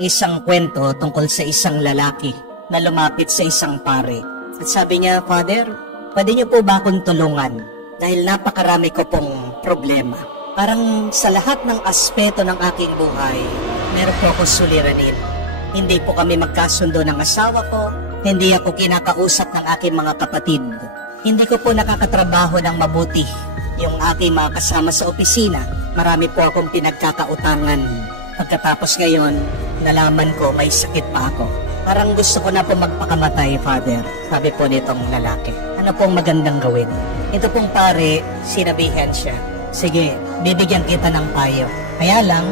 isang kwento tungkol sa isang lalaki na lumapit sa isang pare. At sabi niya, Father, pwede niyo po ba akong tulungan? Dahil napakarami ko pong problema. Parang sa lahat ng aspeto ng aking buhay, meron po ako suliranin. Hindi po kami magkasundo ng asawa ko, hindi ako kinakausap ng aking mga kapatid. Hindi ko po nakakatrabaho ng mabuti yung aking mga kasama sa opisina. Marami po akong pinagkakautangan. Pagkatapos ngayon, nalaman ko may sakit pa ako. Parang gusto ko na po magpakamatay, Father. Sabi po nitong lalaki. Ano pong magandang gawin? Ito pong pare, sinabihan siya. Sige, bibigyan kita ng payo. Kaya lang,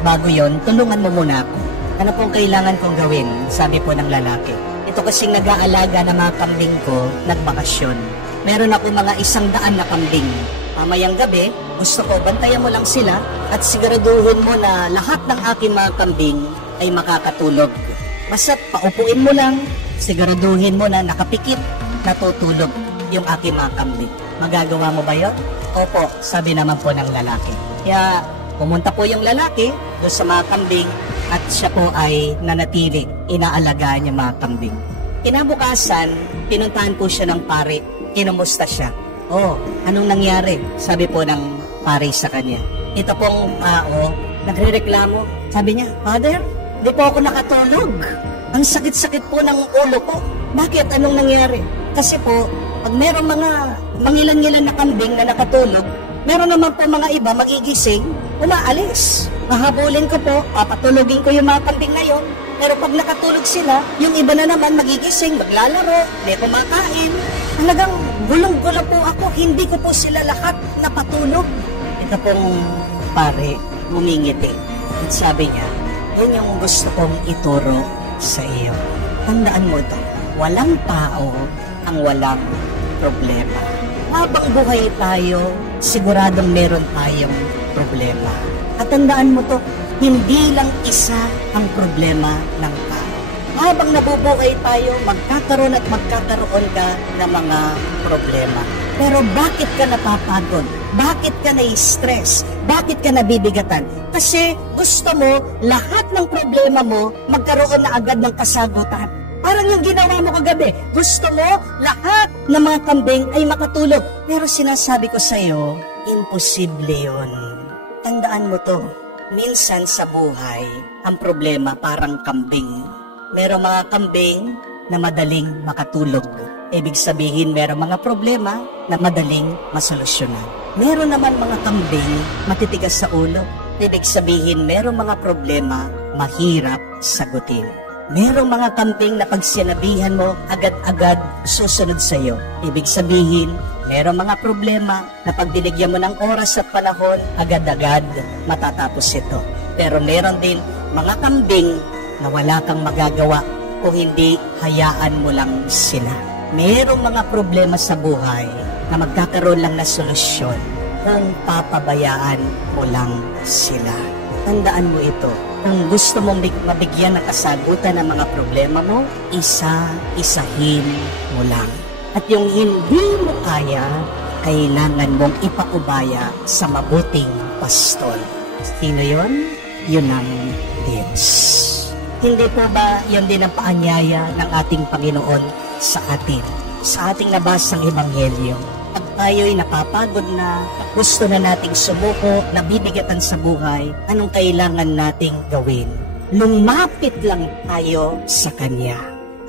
bago yon, tulungan mo muna ako. Ano pong kailangan kong gawin? Sabi po ng lalaki. Ito kasing nag-aalaga ng mga kambing ko, nagbakasyon. Meron ako mga 100 na kambing. Mamayang gabi, gusto ko bantayan mo lang sila at siguraduhin mo na lahat ng aking mga kambing ay makakatulog. Basta't paupuin mo lang, siguraduhin mo na nakapikit, natutulog yung aking mga kambing. Magagawa mo ba yun? Opo, sabi naman po ng lalaki. Kaya pumunta po yung lalaki doon sa mga kambing at siya po ay nanatili, inaalagaan yung mga kambing. Kinabukasan, pinuntahan po siya ng pare, kinumusta siya. Oh, anong nangyari? Sabi po ng pare sa kanya. Ito pong tao, nagrereklamo. Sabi niya, Father, di po ako nakatulog. Ang sakit-sakit po ng ulo ko. Bakit? Anong nangyari? Kasi po, pag meron mga mangilan-ngilan na kambing na nakatulog, meron naman po mga iba magigising, umaalis. Mahabulin ko po, papatulogin ko yung mga kambing na yon. Pero pag nakatulog sila, yung iba na naman magigising, maglalaro, may kumakain. Talagang gulong-gulo po ako, hindi ko po sila lahat napatulog. Ito pong pare, humingiti. At sabi niya, yun yung gusto kong ituro sa iyo. Tandaan mo ito, walang tao ang walang problema. Habang buhay tayo, siguradong meron tayong problema. At tandaan mo to, hindi lang isa ang problema ng tao. Habang nabubuhay tayo, magkakaroon at magkakaroon ka ng mga problema. Pero bakit ka napapagod? Bakit ka na-stress? Bakit ka nabibigatan? Kasi gusto mo, lahat ng problema mo, magkaroon na agad ng kasagutan. Parang yung ginawa mo kagabi, gusto mo, lahat ng mga kambing ay makatulog. Pero sinasabi ko sa iyo, imposible yun. Tandaan mo to. Minsan sa buhay, ang problema parang kambing. Merong mga kambing na madaling makatulog. Ibig sabihin, merong mga problema na madaling masolusyonan. Meron naman mga kambing matitigas sa ulo. Ibig sabihin, merong mga problema mahirap sagutin. Merong mga kambing na pag sinabihan mo, agad-agad susunod sa iyo. Ibig sabihin, merong mga problema na pag binigyan mo ng oras at panahon, agad-agad matatapos ito. Pero meron din mga kambing na wala kang magagawa kung hindi hayaan mo lang sila. Merong mga problema sa buhay na magkakaroon lang na solusyon kung papabayaan mo lang sila. Tandaan mo ito. Kung gusto mong mabigyan ng kasagutan ng mga problema mo, isa-isahin mo lang. At yung hindi mo kaya, kailangan mong ipaubaya sa mabuting pastol. Sino yun? Yun ang Diyos. Hindi po ba yun din ang paanyaya ng ating Panginoon sa atin? Sa ating nabasang Ebanghelyo, pag tayo'y napapagod na, gusto na nating sumuko, nabibigatan sa buhay, anong kailangan nating gawin? Lumapit lang tayo sa Kanya,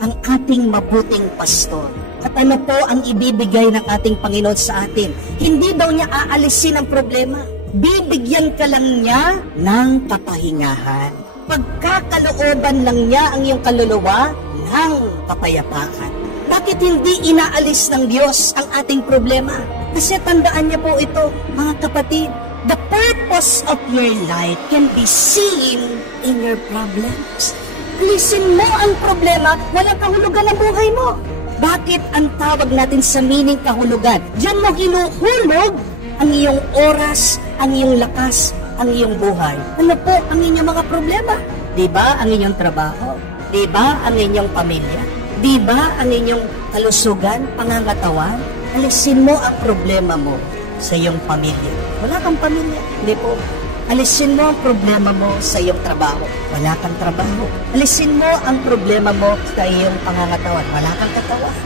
ang ating mabuting pastor. At ano po ang ibibigay ng ating Panginoon sa atin? Hindi daw niya aalisin ang problema. Bibigyan ka lang niya ng kapahingahan. Pagkakalooban lang niya ang iyong kaluluwa ng kapayapaan. Bakit hindi inaalis ng Diyos ang ating problema? Kasi tandaan niya po ito, mga kapatid. The purpose of your life can be seen in your problems. Alisin mo ang problema, walang kahulugan ang buhay mo. Bakit ang tawag natin sa meaning kahulugan? Diyan mo hinuhulog ang iyong oras, ang iyong lakas, ang iyong buhay. Ano po ang inyong mga problema? Diba ang inyong trabaho? Diba ang inyong pamilya? Diba ang inyong kalusugan, pangangatawan? Alisin mo ang problema mo sa iyong pamilya. Wala kang pamilya. Hindi po. Alisin mo ang problema mo sa iyong trabaho. Wala kang trabaho. Alisin mo ang problema mo sa iyong pangangatawan. Wala kang katawan.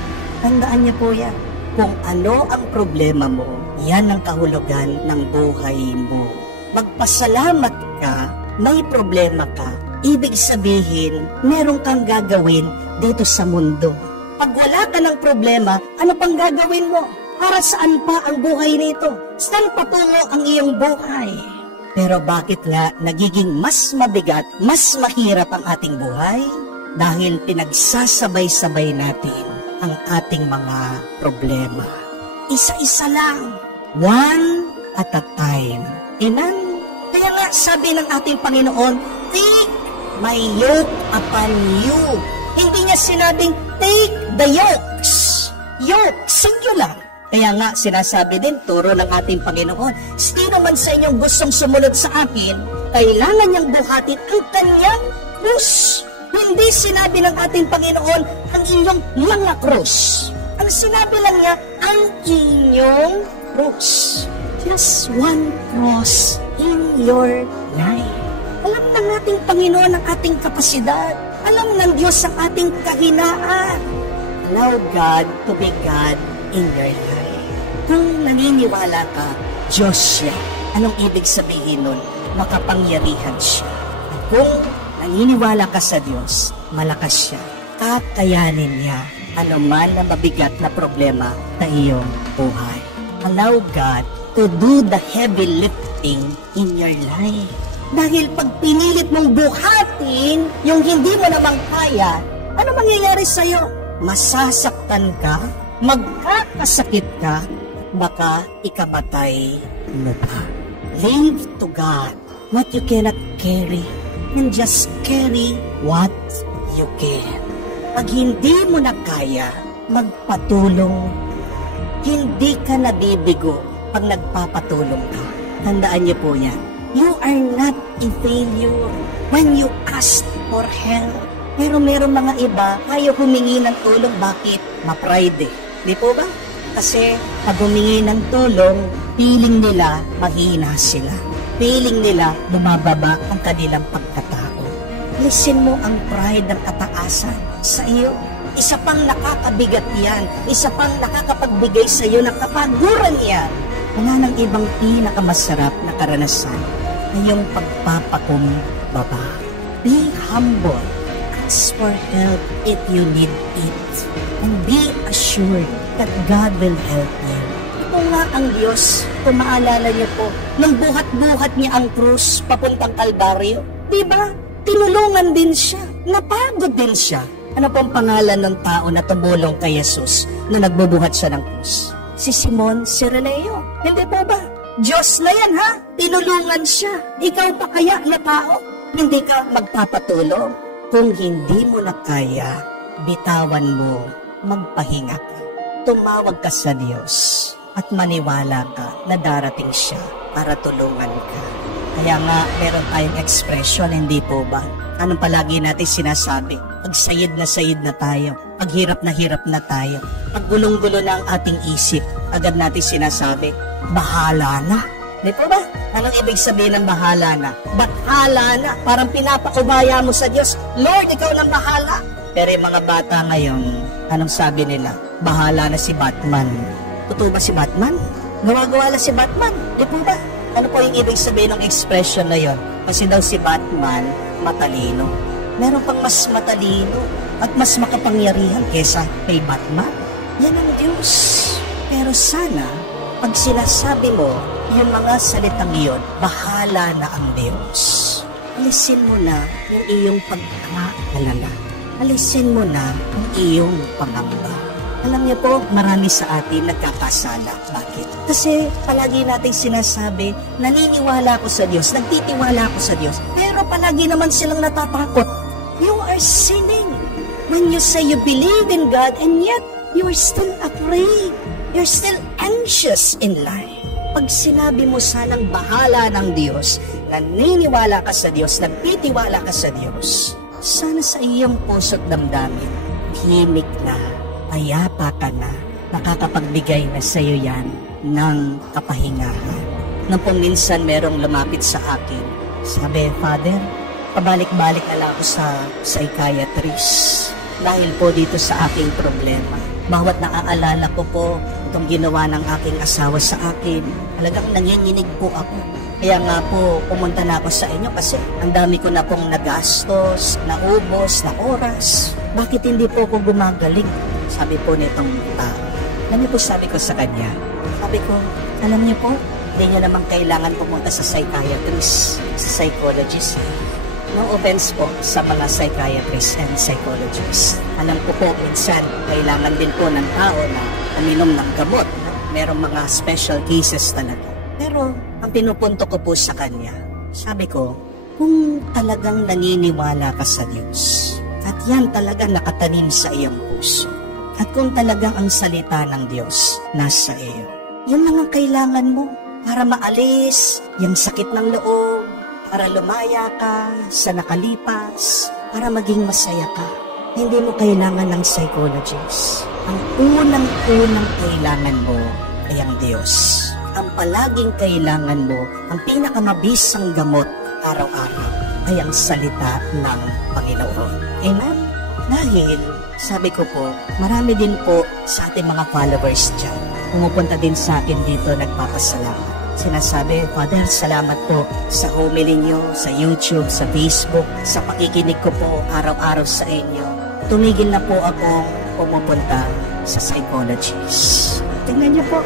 Tandaan niyo po yan. Kung ano ang problema mo, yan ang kahulugan ng buhay mo. Magpasalamat ka, may problema ka. Ibig sabihin, meron kang gagawin dito sa mundo. Pag wala ka ng problema, ano pang gagawin mo? Para saan pa ang buhay nito? Saan patungo ang iyong buhay? Pero bakit nga nagiging mas mabigat, mas mahirap ang ating buhay? Dahil pinagsasabay-sabay natin ang ating mga problema. Isa-isa lang. One at a time. Amen? Kaya nga sabi ng ating Panginoon, take my yoke upon you. Hindi niya sinabing, take the yokes. Yoke, singular. Kaya nga sinasabi din, turo ng ating Panginoon, sino man sa inyong gustong sumunod sa akin, kailangan niyang buhatin ang kanyang krus. Hindi sinabi ng ating Panginoon ang inyong mga krus. Ang sinabi lang niya, ang inyong krus. Just one cross in your life. Alam ng ating Panginoon ang ating kapasidad. Alam ng Diyos ang ating kahinaan. Allow God to be God in your life. Kung naniniwala ka, Diyos siya. Anong ibig sabihin nun? Makapangyarihan siya. At kung naniniwala ka sa Diyos, malakas siya. Kakayanin niya anuman na mabigat na problema sa iyong buhay. Allow God to do the heavy lifting in your life. Dahil pag pinilit mong buhatin yung hindi mo namang kaya, ano mangyayari sa'yo? Masasaktan ka, magkakasakit ka, baka ikamatay mo pa. Leave to God what you cannot carry and just carry what you can. Pag hindi mo na kaya, magpatulong. Hindi ka nabibigo pag nagpapatulong ka. Tandaan niyo po yan. You are not a failure when you ask for help. Pero meron mga iba, ayaw humingi ng tulong. Bakit? Ma-pride. Di po ba? Kasi pag humingi ng tulong, feeling nila mahina sila. Feeling nila bumababa ang kanilang pagkatao. Listen mo ang pride ng kataasan sa iyo. Isa pang nakakabigat yan. Isa pang nakakapagbigay sa iyo ng kapaguran yan. Wala nang ibang pinakamasarap na karanasan na yung pagpapakumbaba. Be humble. Ask for help if you need it. And be assured that God will help you. Ito nga ang Diyos, kung maalala niyo po, nung buhat-buhat niya ang krus papuntang Kalbaryo, diba? Tinulungan din siya. Napagod din siya. Ano pong pangalan ng tao na tumulong kay Jesus na nagbubuhat siya ng krus? Si Simon Cireneo. Hindi po ba? Diyos na yan, ha? Tinulungan siya. Ikaw pa kaya na tao? Hindi ka magpapatulong? Kung hindi mo na kaya, bitawan mo, magpahinga ka. Tumawag ka sa Diyos at maniwala ka na darating siya para tulungan ka. Kaya nga, meron tayong expression, hindi po ba? Anong palagi natin sinasabi? Pag sayid na tayo, pag hirap na tayo, pag gulong-gulo na ang ating isip, agad natin sinasabi, bahala na. Di po ba? Anong ibig sabihin ng bahala na? Bahala na. Parang pinapakubaya mo sa Diyos, Lord, ikaw lang bahala. Pero yung mga bata ngayon, anong sabi nila? Bahala na si Batman. Totoo ba si Batman? Gawa-gawa lang si Batman. Di po ba? Ano po yung ibig sabihin ng expression na yon? Kasi daw si Batman, matalino. Meron pang mas matalino at mas makapangyarihan kesa kay Batman. Yan ang Diyos. Pero sana, pag sinasabi mo, yung mga salitang iyon, bahala na ang Diyos. Alisin mo na yung iyong pagkaalala. Alisin mo na ang iyong pangamba. Alam niyo po, marami sa atin nagkakasala. Bakit? Kasi palagi nating sinasabi, naniniwala ako sa Diyos, nagtitiwala ako sa Diyos. Pero palagi naman silang natatakot. You are sinning. When you say you believe in God and yet you are still afraid. You're still anxious in life. Pag sinabi mo sanang bahala ng Diyos, naniniwala ka sa Diyos, nagtitiwala ka sa Diyos, sana sa iyong puso't damdamin, himik na, payapa ka na, nakakapagbigay na sa iyo yan ng kapahingahan. nang po minsan merong lumapit sa akin. Sabi, Father, pabalik-balik na lang ako sa psychiatrist dahil po dito sa aking problema. Bawat naaalala ko po itong ginawa ng aking asawa sa akin, talagang nanginginig po ako. Kaya nga po, pumunta na ako sa inyo kasi ang dami ko na pong nagastos, naubos, na oras. Bakit hindi po ako gumagaling? Sabi po nitong tao. Ano po sabi ko sa kanya? Sabi ko, alam niyo po, hindi niyo naman kailangan pumunta sa psychiatrist, sa psychologist. No offense po sa mga psychiatrists and psychologists. Alam ko po, minsan, kailangan din po ng tao na uminom ng gamot. Merong mga special cases talaga. Pero, ang pinupunto ko po sa kanya, sabi ko, kung talagang naniniwala ka sa Diyos, at yan talaga nakatanim sa iyong puso, at kung talagang ang salita ng Diyos nasa iyo, yun lang ang kailangan mo para maalis yung sakit ng loob, para lumaya ka sa nakalipas, para maging masaya ka. Hindi mo kailangan ng psychologist. Ang unang-unang kailangan mo ay ang Diyos. Ang palaging kailangan mo, ang pinakamabisang gamot araw-araw ay ang salita ng Panginoon. Amen? Dahil, sabi ko po, marami din po sa ating mga followers dyan. Pumupunta din sa akin dito, nagpapasalamat. Sinasabi, Father, salamat po sa homily niyo, sa YouTube, sa Facebook, sa pakikinig ko po araw-araw sa inyo. Tumigil na po akong pumupunta sa psychologist. Tingnan niyo po,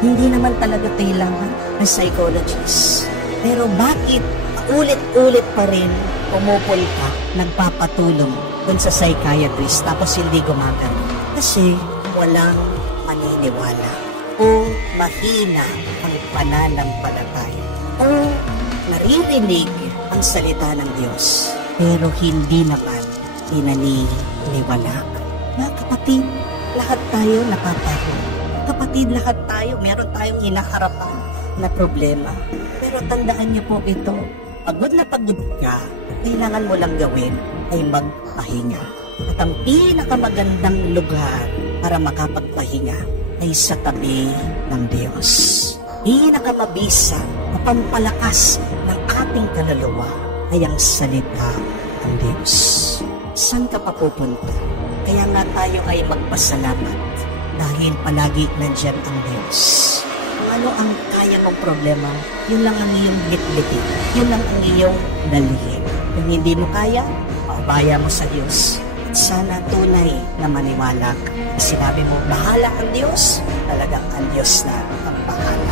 hindi naman talaga kailangan ng psychologist. Pero bakit ulit-ulit pa rin pumupunta, nagpapatulong dun sa psychiatrist tapos hindi gumagano? Kasi walang maniniwala o mahina ang pananampalataya o naririnig ang salita ng Diyos pero hindi naman pinaniniwala. Mga kapatid, lahat tayo napapagod. Kapatid, lahat tayo, meron tayong hinaharapan na problema. Pero tandaan niyo po ito, pagod na pagod ka, kailangan mo lang gawin ay magpahinga. At ang pinakamagandang lugar para makapagpahinga ay sa tabi ng Diyos. Pinakamabisa na pampalakas ng ating kaluluwa ay ang salita ng Diyos. Saan ka pa pupunta? Kaya nga tayo ay magpasalamat. Dahil palagi nandiyan ang Diyos. Kung ano ang kaya mong problema, yun lang ang iyong bitbitin. Yun lang ang iyong dalhin. Kung hindi mo kaya, paubaya mo sa Diyos. At sana tunay na maniwala ka. Sinabi mo, bahala ang Diyos, talagang ang Diyos na ang bahala.